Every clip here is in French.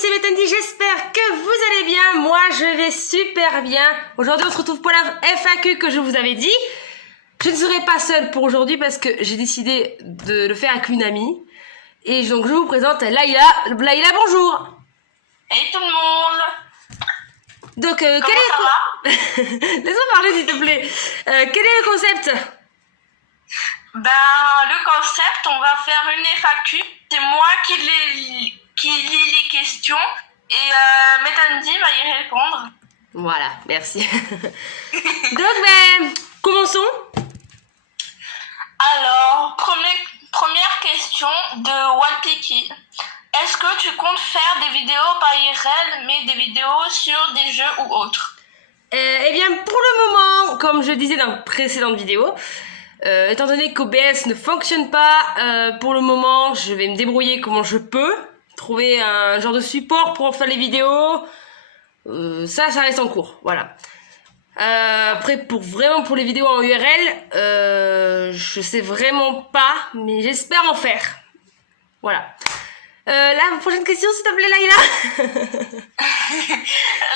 c'est Bettendy, j'espère que vous allez bien. Moi, je vais super bien. Aujourd'hui, on se retrouve pour la FAQ que je vous avais dit. Je ne serai pas seule pour aujourd'hui parce que j'ai décidé de le faire avec une amie. Et donc, je vous présente Laïla. Laïla, bonjour. Hey tout le monde. Donc, Comment ça va? Laisse-moi parler, s'il te plaît. Quel est le concept? Le concept, on va faire une FAQ. C'est moi qui lis les questions et Bettendy va y répondre. Voilà, merci. Donc, commençons. Alors, première question de Walpiki. Est-ce que tu comptes faire des vidéos par IRL, mais des vidéos sur des jeux ou autres? Eh bien, pour le moment, comme je disais dans la précédente vidéo, étant donné qu'OBS ne fonctionne pas, pour le moment, je vais me débrouiller comment je peux, trouver un genre de support pour faire les vidéos. Ça reste en cours, voilà. Après, pour les vidéos en URL, je sais vraiment pas, mais j'espère en faire. Voilà. La prochaine question, s'il te plaît, Laïla.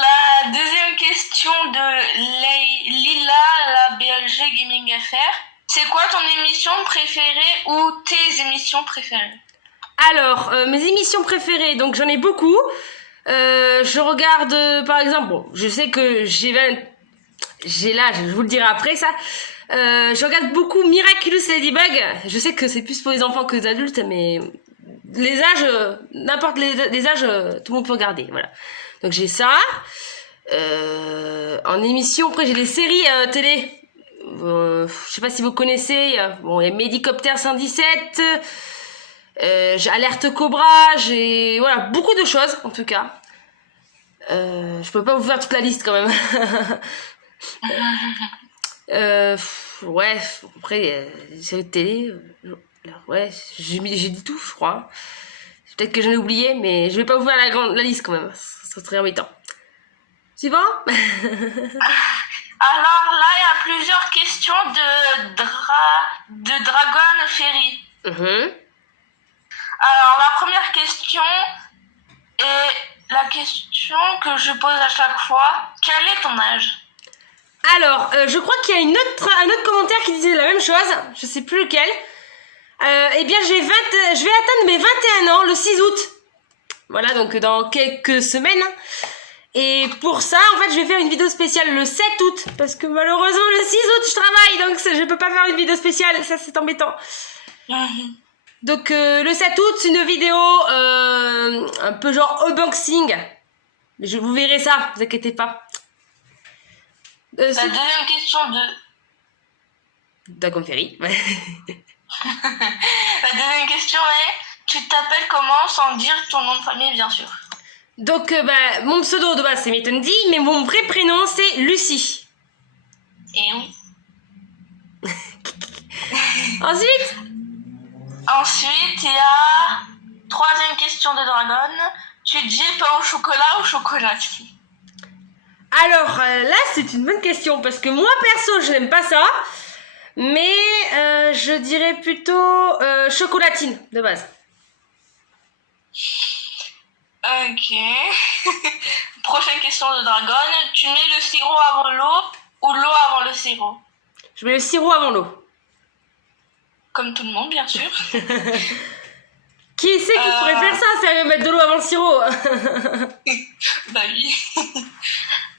La deuxième question de Lila, la BLG Gaming FR. C'est quoi ton émission préférée ou tes émissions préférées? Alors, mes émissions préférées, donc j'en ai beaucoup. Je regarde, par exemple, bon, je sais que j'ai l'âge, je vous le dirai après ça. Je regarde beaucoup Miraculous Ladybug. Je sais que c'est plus pour les enfants que les adultes, mais les âges, n'importe les âges, tout le monde peut regarder, voilà. Donc j'ai ça. En émission, après j'ai des séries télé. Je sais pas si vous connaissez. Bon, il y a Medicopter 117. J'ai Alerte Cobra. J'ai voilà beaucoup de choses en tout cas. Je peux pas vous faire toute la liste quand même. Ouais, après les séries de télé. Ouais, j'ai dit tout, je crois. Peut-être que j'en ai oublié, mais je vais pas vous faire la liste quand même. Ça serait très embêtant. Suivant. Alors là, il y a plusieurs questions de Dragon Ferry. Alors, la première question est la question que je pose à chaque fois. Quel est ton âge? Alors, je crois qu'il y a un autre commentaire qui disait la même chose. Je sais plus lequel. Eh bien, je vais atteindre mes 21 ans le 6 août. Voilà, donc dans quelques semaines. Et pour ça, en fait, je vais faire une vidéo spéciale le 7 août. Parce que malheureusement, le 6 août, je travaille. Donc, je peux pas faire une vidéo spéciale. Ça, c'est embêtant. Donc, le 7 août, c'est une vidéo un peu genre unboxing. Mais vous verrez ça, vous inquiétez pas. La deuxième question de... Dragon Ferry. Ouais. La deuxième question est, tu t'appelles comment sans dire ton nom de famille, bien sûr? Donc, mon pseudo de base, c'est Bettendy, mais mon vrai prénom, c'est Lucie. Et oui. Ensuite, il y a troisième question de Dragon. Tu dis pain au chocolat ou chocolatine? Alors, là, c'est une bonne question, parce que moi, perso, je n'aime pas ça. Mais je dirais plutôt chocolatine, de base. Ok. Prochaine question de Dragon. Tu mets le sirop avant l'eau ou l'eau avant le sirop? Je mets le sirop avant l'eau. Comme tout le monde, bien sûr. Qui c'est qui pourrait faire ça, sérieux, mettre de l'eau avant le sirop? Bah oui.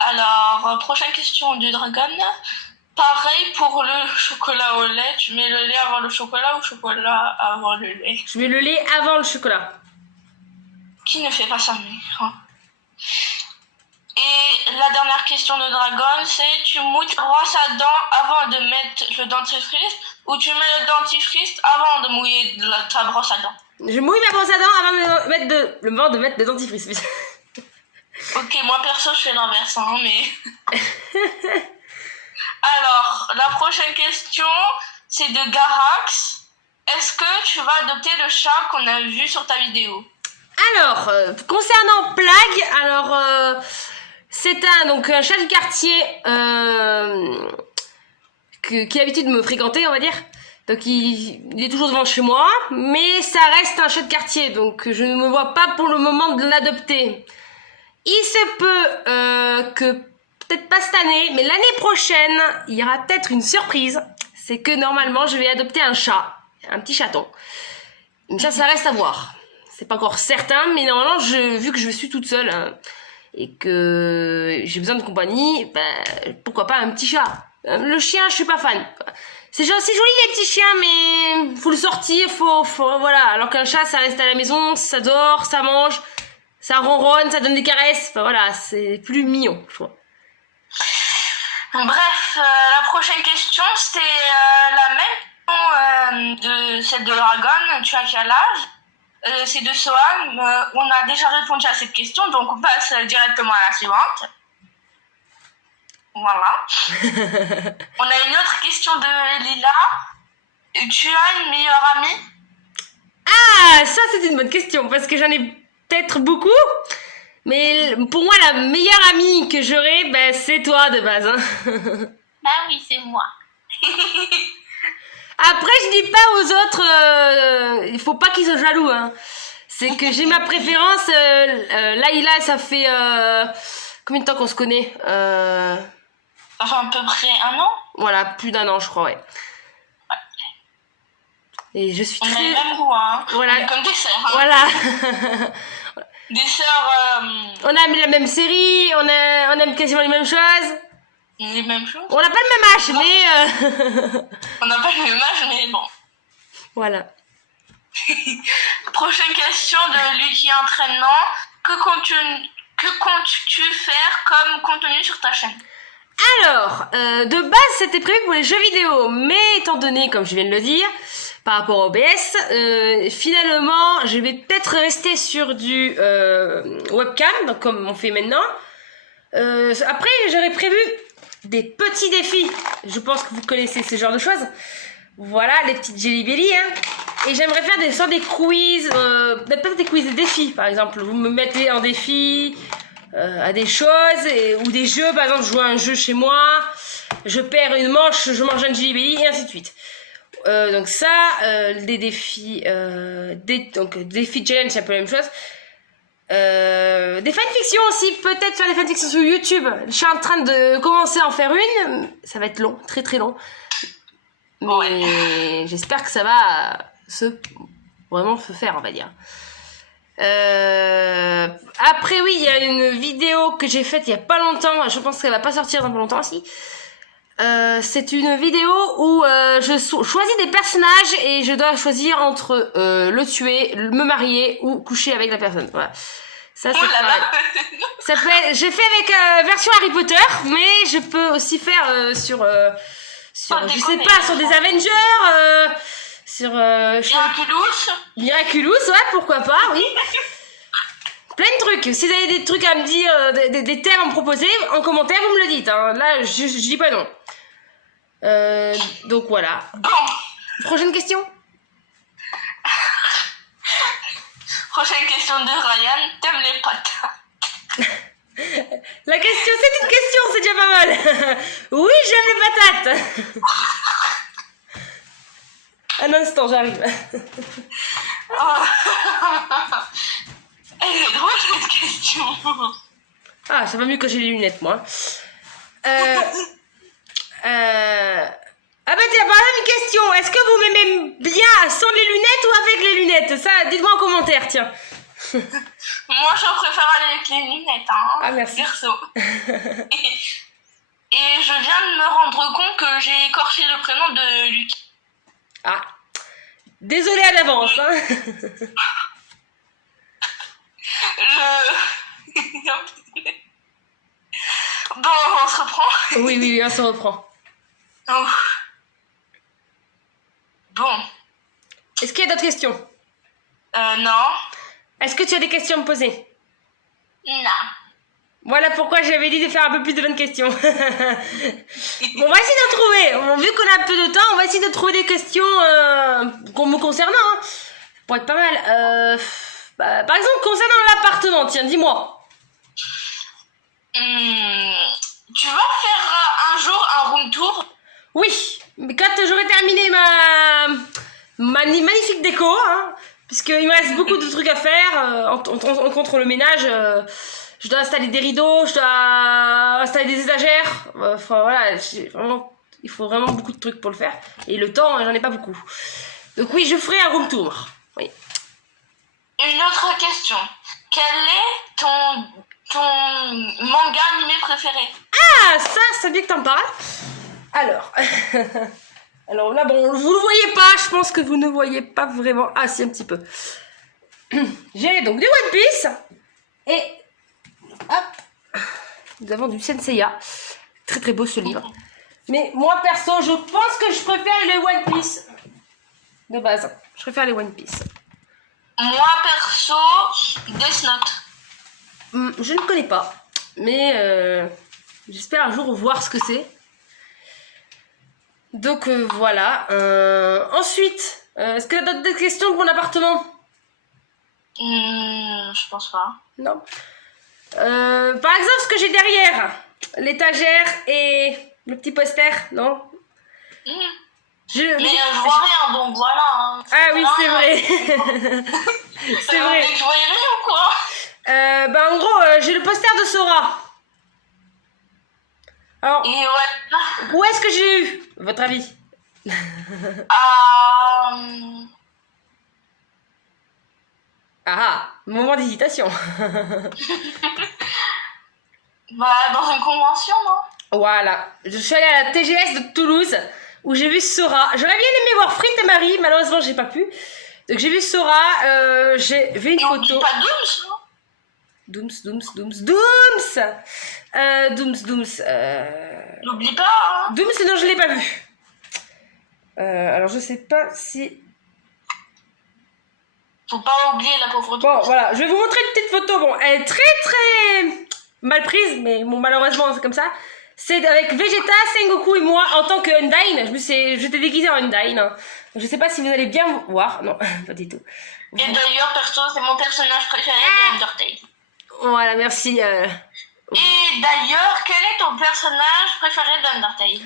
Alors, prochaine question du Dragon. Pareil pour le chocolat au lait. Tu mets le lait avant le chocolat ou chocolat avant le lait? Je mets le lait avant le chocolat. Qui ne fait pas ça, mais... Hein. Et la dernière question de Dragon, c'est tu mouilles ta brosse à dents avant de mettre le dentifrice ou tu mets le dentifrice avant de mouiller ta brosse à dents? Je mouille ma brosse à dents avant de mettre le dentifrice. Ok, moi perso, je fais l'inverse, hein, mais... Alors, la prochaine question, c'est de Garax. Est-ce que tu vas adopter le chat qu'on a vu sur ta vidéo? Alors, concernant Plague, c'est un chat du quartier qui a l'habitude de me fréquenter, on va dire. Donc il est toujours devant chez moi, mais ça reste un chat de quartier, donc je ne me vois pas pour le moment de l'adopter. Il se peut que, peut-être pas cette année, mais l'année prochaine, il y aura peut-être une surprise. C'est que normalement, je vais adopter un chat, un petit chaton. Mais ça reste à voir. C'est pas encore certain, mais normalement, vu que je suis toute seule hein, et que j'ai besoin de compagnie, pourquoi pas un petit chat. Le chien, je suis pas fan. C'est joli les petits chiens, mais faut le sortir, voilà. Alors qu'un chat, ça reste à la maison, ça dort, ça mange, ça ronronne, ça donne des caresses. Enfin voilà, c'est plus mignon, je trouve. Bref, la prochaine question, c'était la même de celle de Dragon. Tu as quel âge? C'est de Soham. On a déjà répondu à cette question, donc on passe directement à la suivante. Voilà. On a une autre question de Lila. Tu as une meilleure amie? Ah, ça c'est une bonne question, parce que j'en ai peut-être beaucoup. Mais pour moi, la meilleure amie que j'aurai, c'est toi de base. Hein. Bah oui, c'est moi. Après, je dis pas aux autres, il faut pas qu'ils soient jaloux. Hein. C'est que j'ai ma préférence. Laïla, ça fait combien de temps qu'on se connaît Enfin, à peu près 1 an. Voilà, plus d'1 an, je crois, ouais. Et je suis on très... a le même goût, hein. Voilà. On est comme des sœurs. Hein. Voilà. Des sœurs... On aime la même série, on aime quasiment les mêmes choses. Les mêmes choses. On n'a pas le même âge, mais... On n'a pas le même âge, mais bon. Voilà. Prochaine question de Lucky Entraînement. Que comptes-tu faire comme contenu sur ta chaîne? Alors, de base, c'était prévu pour les jeux vidéo, mais étant donné, comme je viens de le dire, par rapport au OBS, finalement, je vais peut-être rester sur du webcam, donc comme on fait maintenant. Après, j'aurais prévu des petits défis. Je pense que vous connaissez ce genre de choses. Voilà, les petites Jelly Belly, hein. Et j'aimerais faire des quiz, peut-être des quiz, des défis, par exemple. Vous me mettez en défi... à des choses ou des jeux, par exemple je joue à un jeu chez moi, je perds une manche, je mange un Jelly Belly et ainsi de suite. Donc ça, des défis, donc défis challenge, c'est un peu la même chose. Des fanfictions aussi, peut-être faire des fanfictions sur YouTube. Je suis en train de commencer à en faire une, ça va être long, très très long. Mais j'espère que ça va vraiment se faire, on va dire. Après oui, il y a une vidéo que j'ai faite il y a pas longtemps, je pense qu'elle va pas sortir dans pas longtemps aussi. C'est une vidéo où je choisis des personnages et je dois choisir entre le tuer, me marier ou coucher avec la personne. Voilà. Ça c'est ça peut être, j'ai fait avec version Harry Potter, mais je peux aussi faire sur je sais pas, sur des Avengers, sur Miraculous, ouais, pourquoi pas, oui. Plein de trucs. Si vous avez des trucs à me dire, des thèmes à me proposer, en commentaire, vous me le dites. Hein. Là, je dis pas non. Donc voilà. Prochaine question. Prochaine question de Ryan. T'aimes les patates? La question, c'est une question, c'est déjà pas mal. Oui, j'aime les patates. Un instant, j'arrive. Elle est drôle cette question. Ah, ça va mieux que j'ai les lunettes, moi. Ah bah tiens, par là une question. Est-ce que vous m'aimez bien sans les lunettes ou avec les lunettes? Ça, dites-moi en commentaire, tiens. Moi, je préfère aller avec les lunettes, hein. Ah, merci. Perso. Et je viens de me rendre compte que j'ai écorché le prénom de Lucky. Ah, désolée à l'avance, hein. Bon, on se reprend. Oui, on se reprend. Oh. Bon. Est-ce qu'il y a d'autres questions? Non. Est-ce que tu as des questions à me poser? Non. Voilà pourquoi j'avais dit de faire un peu plus de 20 questions. Bon, on va essayer d'en trouver. Bon, vu qu'on a peu de temps, on va essayer de trouver des questions me concernant. Hein. Ça pourrait être pas mal. Par exemple, concernant l'appartement, tiens, dis-moi. Tu vas faire un jour un room tour? Oui, mais quand j'aurai terminé ma magnifique déco, hein, puisqu'il me reste beaucoup de trucs à faire, contre le ménage, je dois installer des rideaux, je dois installer des étagères, enfin voilà, il faut vraiment beaucoup de trucs pour le faire, et le temps, j'en ai pas beaucoup. Donc oui, je ferai un room tour. Oui. Une autre question. Quel est ton manga animé préféré? Ah, ça, c'est bien que t'en parles. Alors, alors là, bon, vous le voyez pas, je pense que vous ne voyez pas vraiment. Ah, si, un petit peu. J'ai donc du One Piece et hop, nous avons du Senseiya. Très très beau ce livre. Mais moi perso, je pense que je préfère les One Piece de base. Je préfère les One Piece. Moi perso, Death Note. Je ne connais pas, mais j'espère un jour voir ce que c'est. Donc voilà. Ensuite, est-ce que tu as d'autres questions pour mon appartement? Je pense pas. Non. Par exemple, ce que j'ai derrière, l'étagère et le petit poster, non? Mais je vois rien, donc voilà. Hein. Ah oui, c'est vrai. C'est vrai. Je voyais rien ou quoi? Bah en gros, j'ai le poster de Sora. Alors, Et ouais. où est-ce que j'ai eu, à votre avis? Ah, moment d'hésitation. Bah, dans une convention, non? Voilà, je suis allée à la TGS de Toulouse où j'ai vu Sora. J'aurais bien aimé voir Frit et Marie, malheureusement j'ai pas pu. Donc j'ai vu Sora, j'ai vu une photo. Pas Dooms, non? Dooms. N'oublie pas, hein. Dooms, non, je l'ai pas vu. Alors je sais pas si. Faut pas oublier la pauvre. Bon, voilà, je vais vous montrer une petite photo. Bon, elle est très très mal prise, mais bon, malheureusement c'est comme ça. C'est avec Vegeta, Sengoku et moi en tant que Undyne. J'étais déguisée en Undyne. Je sais pas si vous allez bien voir. Non, pas du tout. Et d'ailleurs, perso, c'est mon personnage préféré de Undertale. Voilà, merci. Et d'ailleurs, quel est ton personnage préféré d'Undertale?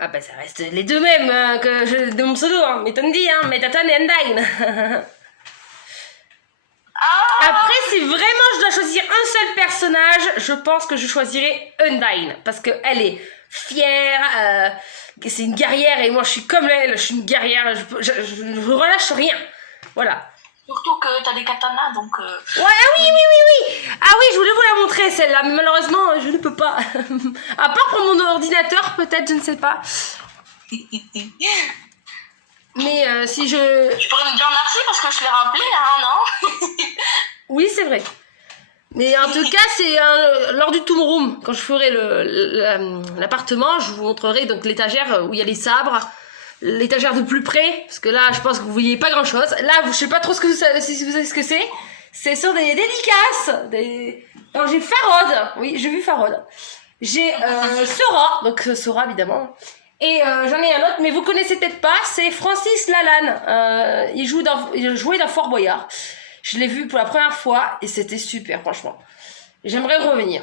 Ah bah ça reste les deux mêmes de mon pseudo, hein. Metondi, hein, Metaton et Undyne. Après, si vraiment je dois choisir un seul personnage, je pense que je choisirais Undyne. Parce qu'elle est fière, c'est une guerrière et moi je suis comme elle, je suis une guerrière, je ne relâche rien. Voilà. Surtout que t'as des katanas, donc... Ouais, ah oui. Ah oui, je voulais vous la montrer celle-là, mais malheureusement je ne peux pas. À part pour mon ordinateur, peut-être, je ne sais pas. Mais si je... Tu pourrais me dire merci parce que je l'ai rappelé, hein, non? Oui, c'est vrai. Mais en tout cas, c'est lors du Toon Room, quand je ferai l'appartement, je vous montrerai donc l'étagère où il y a les sabres, l'étagère de plus près, parce que là, je pense que vous voyez pas grand-chose. Là, je sais pas trop si vous savez ce que c'est. Ce sont des dédicaces. Alors, j'ai Farod. Oui, j'ai vu Farod. J'ai Sora, donc Sora évidemment. Et j'en ai un autre, mais vous connaissez peut-être pas, c'est Francis Lalanne. Il jouait dans Fort Boyard. Je l'ai vu pour la première fois et c'était super, franchement. J'aimerais revenir.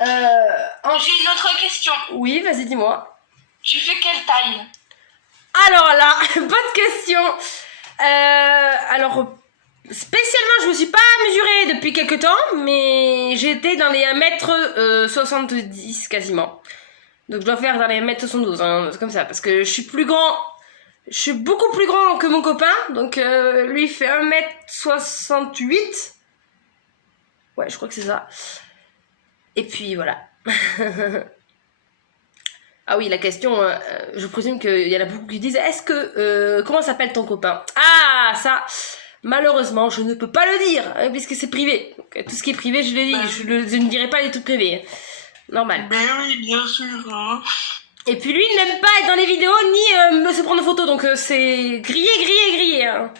J'ai une autre question. Oui, vas-y, dis-moi. Tu fais quelle taille? Alors là, bonne question. Alors, spécialement, je me suis pas mesurée depuis quelques temps, mais j'étais dans les 1m70 quasiment. Donc je dois faire dans les 1m72, hein, c'est comme ça, parce que je suis plus grand, je suis beaucoup plus grand que mon copain, donc lui il fait 1m68. Ouais, je crois que c'est ça. Et puis voilà. Ah oui, la question, je présume qu'il y en a beaucoup qui disent, est-ce que, comment s'appelle ton copain? Ah, ça, malheureusement, je ne peux pas le dire, hein, puisque c'est privé. Donc, tout ce qui est privé, je le dis, je ne dirai pas les trucs privés. Normal. Ben oui, bien sûr. Hein. Et puis lui, il n'aime pas être dans les vidéos, ni se prendre en photo, donc c'est grillé. Hein.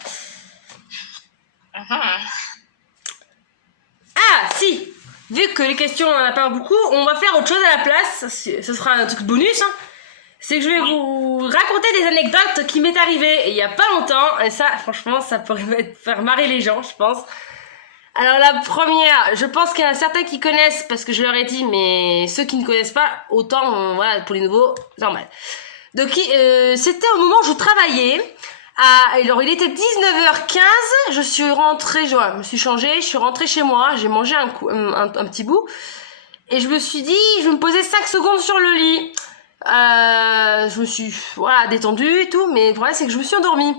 Ah, si! Vu que les questions, on en a pas beaucoup, on va faire autre chose à la place. Ce sera un truc bonus. Hein. C'est que je vais vous raconter des anecdotes qui m'est arrivé il y a pas longtemps. Et ça, franchement, ça pourrait faire marrer les gens, je pense. Alors la première, je pense qu'il y en a certains qui connaissent parce que je leur ai dit, mais ceux qui ne connaissent pas, autant, voilà, pour les nouveaux, normal. Donc c'était au moment où je travaillais. Alors il était 19h15, je suis rentrée, je me suis changée, je suis rentrée chez moi, j'ai mangé un petit bout. Et je me suis dit, je vais me poser 5 secondes sur le lit. Je me suis, voilà, détendue et tout, mais le problème c'est que je me suis endormie.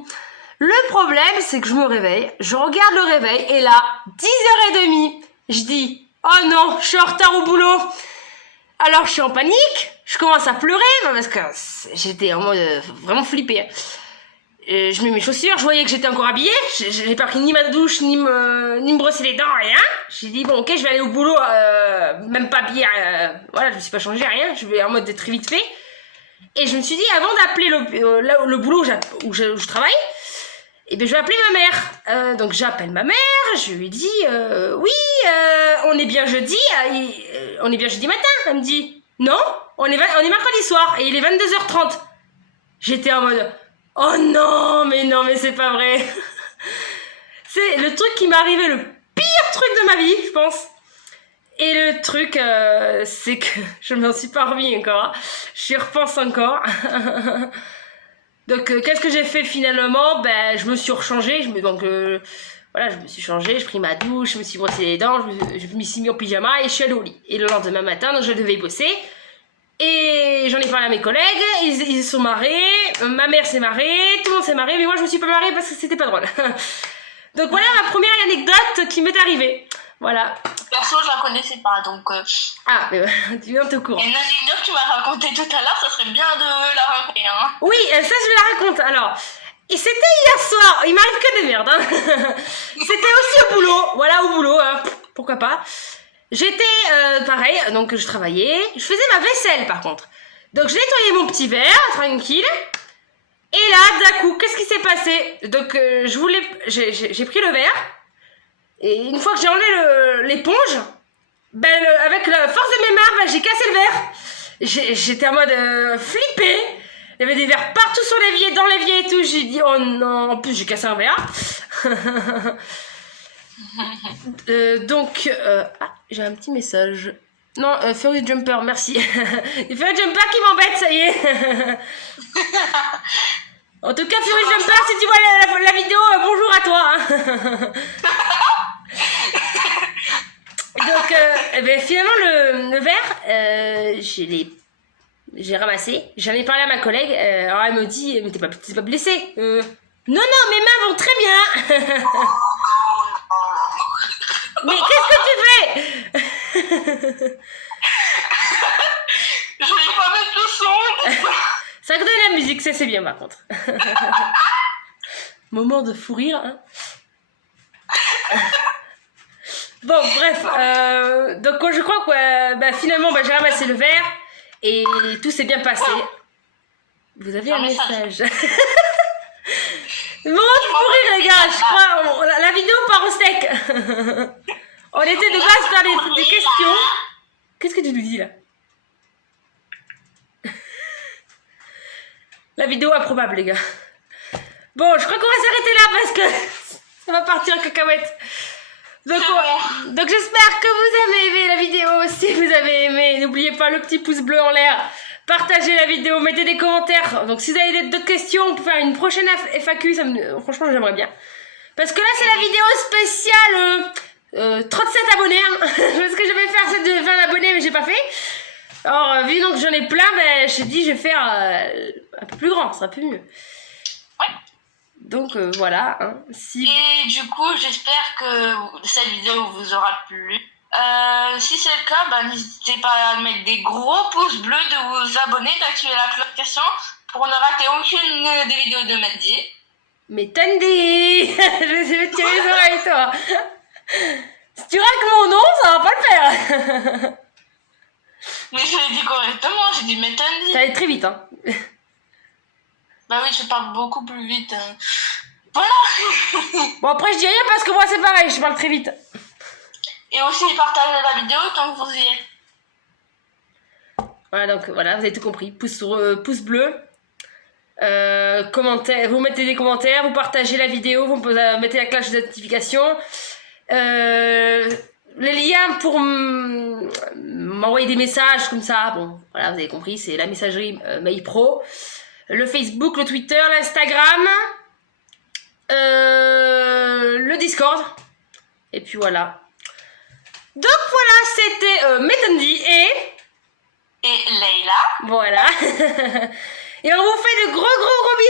Le problème, c'est que je me réveille, je regarde le réveil, et là, 10h30, je dis, oh non, je suis en retard au boulot. Alors, je suis en panique, je commence à pleurer, parce que j'étais en mode vraiment flippée. Je mets mes chaussures, je voyais que j'étais encore habillée, j'ai pas pris ni ma douche, ni me brosser les dents, rien. J'ai dit, bon, ok, je vais aller au boulot, même pas habillée, voilà, je me suis pas changée, rien, je vais en mode très vite fait. Et je me suis dit, avant d'appeler le boulot où je travaille, et bien je vais appeler ma mère. Donc j'appelle ma mère, je lui dis oui, on est bien jeudi, on est bien jeudi matin. Elle me dit non, on est mercredi soir et il est 22h30. J'étais en mode oh non mais c'est pas vrai. C'est le truc qui m'est arrivé, le pire truc de ma vie, je pense. Et le truc, c'est que je m'en suis pas remis encore, hein. J'y repense encore. Donc, qu'est-ce que j'ai fait finalement? Ben, je me suis rechangée. Voilà, je me suis changée, j'ai pris ma douche, je me suis brossé les dents, je me suis mis en pyjama et je suis allée au lit. Et le lendemain matin, donc, je devais bosser. Et j'en ai parlé à mes collègues, ils se sont marrés, ma mère s'est marrée, tout le monde s'est marré, mais moi je me suis pas marrée parce que c'était pas drôle. Donc voilà ma première anecdote qui m'est arrivée. Voilà. Perso, je la connaissais pas, donc... Ah, mais tu viens de courant. Il y a une anecdote que tu m'as racontée tout à l'heure, ça serait bien de la raconter, hein. Oui, ça je la raconte. Alors, et c'était hier soir, il m'arrive que des merdes, hein. C'était aussi au boulot, voilà, au boulot, hein. Pourquoi pas. J'étais, pareil, donc je travaillais, je faisais ma vaisselle par contre. Donc je nettoyais mon petit verre, tranquille. Et là, d'un coup, qu'est-ce qui s'est passé? Donc j'ai pris le verre. Et une fois que j'ai enlevé l'éponge, ben, avec la force de mes mains, ben, j'ai cassé le verre. J'étais en mode flippée. Il y avait des verres partout sur l'évier, dans l'évier et tout. J'ai dit, oh non, en plus j'ai cassé un verre. Donc, j'ai un petit message. Non, Furry Jumper, merci. Il Furry Jumper qui m'embête, ça y est. En tout cas, Furry Jumper, si tu vois la vidéo, bonjour à toi. Hein. Donc, finalement, le verre, j'ai ramassé. J'en ai parlé à ma collègue. Alors, elle me dit, mais t'es pas blessée? Non, mes mains vont très bien. Mais qu'est-ce que tu fais? Je vais pas mettre le son. Ça donne la musique, ça c'est bien par contre. Moment de fou rire, hein. Bon, bref, donc je crois que finalement j'ai ramassé le verre et tout s'est bien passé. Vous avez un message. Moment de fou rire, les gars, je crois. La vidéo part au steak. On était de base faire des questions. Qu'est-ce que tu nous dis là? La vidéo improbable, les gars. Bon, je crois qu'on va s'arrêter là parce que ça va partir en cacahuète. Donc j'espère que vous avez aimé la vidéo. Si vous avez aimé, n'oubliez pas le petit pouce bleu en l'air. Partagez la vidéo, mettez des commentaires. Donc si vous avez d'autres questions, on peut faire une prochaine FAQ. Franchement, j'aimerais bien. Parce que là, c'est la vidéo spéciale 37 abonnés. Hein. Parce que je vais faire celle de 20 abonnés, mais j'ai pas fait. Alors, vu donc j'en ai plein, j'ai dit je vais faire un peu plus grand, ça sera plus mieux. Ouais. Donc voilà. Hein, Et du coup, j'espère que cette vidéo vous aura plu. Si c'est le cas, n'hésitez pas à mettre des gros pouces bleus, de vous abonner, d'activer la notification pour ne rater aucune des vidéos de Mandy. Mais Tandy, je vais te tirer les oreilles, toi. Si tu rates mon nom, ça va pas le faire. Mais je l'ai dit correctement, j'ai dit mais Tandy. Ça va être très vite, hein. Bah oui, je parle beaucoup plus vite. Voilà. Bon, après, je dis rien parce que moi, c'est pareil, je parle très vite. Et aussi, partagez la vidéo tant que vous y êtes. Voilà, donc voilà, vous avez tout compris. Pouce bleu. Commentaire, vous mettez des commentaires, vous partagez la vidéo, vous mettez la cloche de notification. Les liens pour m'envoyer des messages comme ça, bon, voilà, vous avez compris, c'est la messagerie Mail Pro, le Facebook, le Twitter, l'Instagram, le Discord, et puis voilà. Donc voilà, c'était Metendi Et Leïla. voilà. Et on vous fait de gros bisous.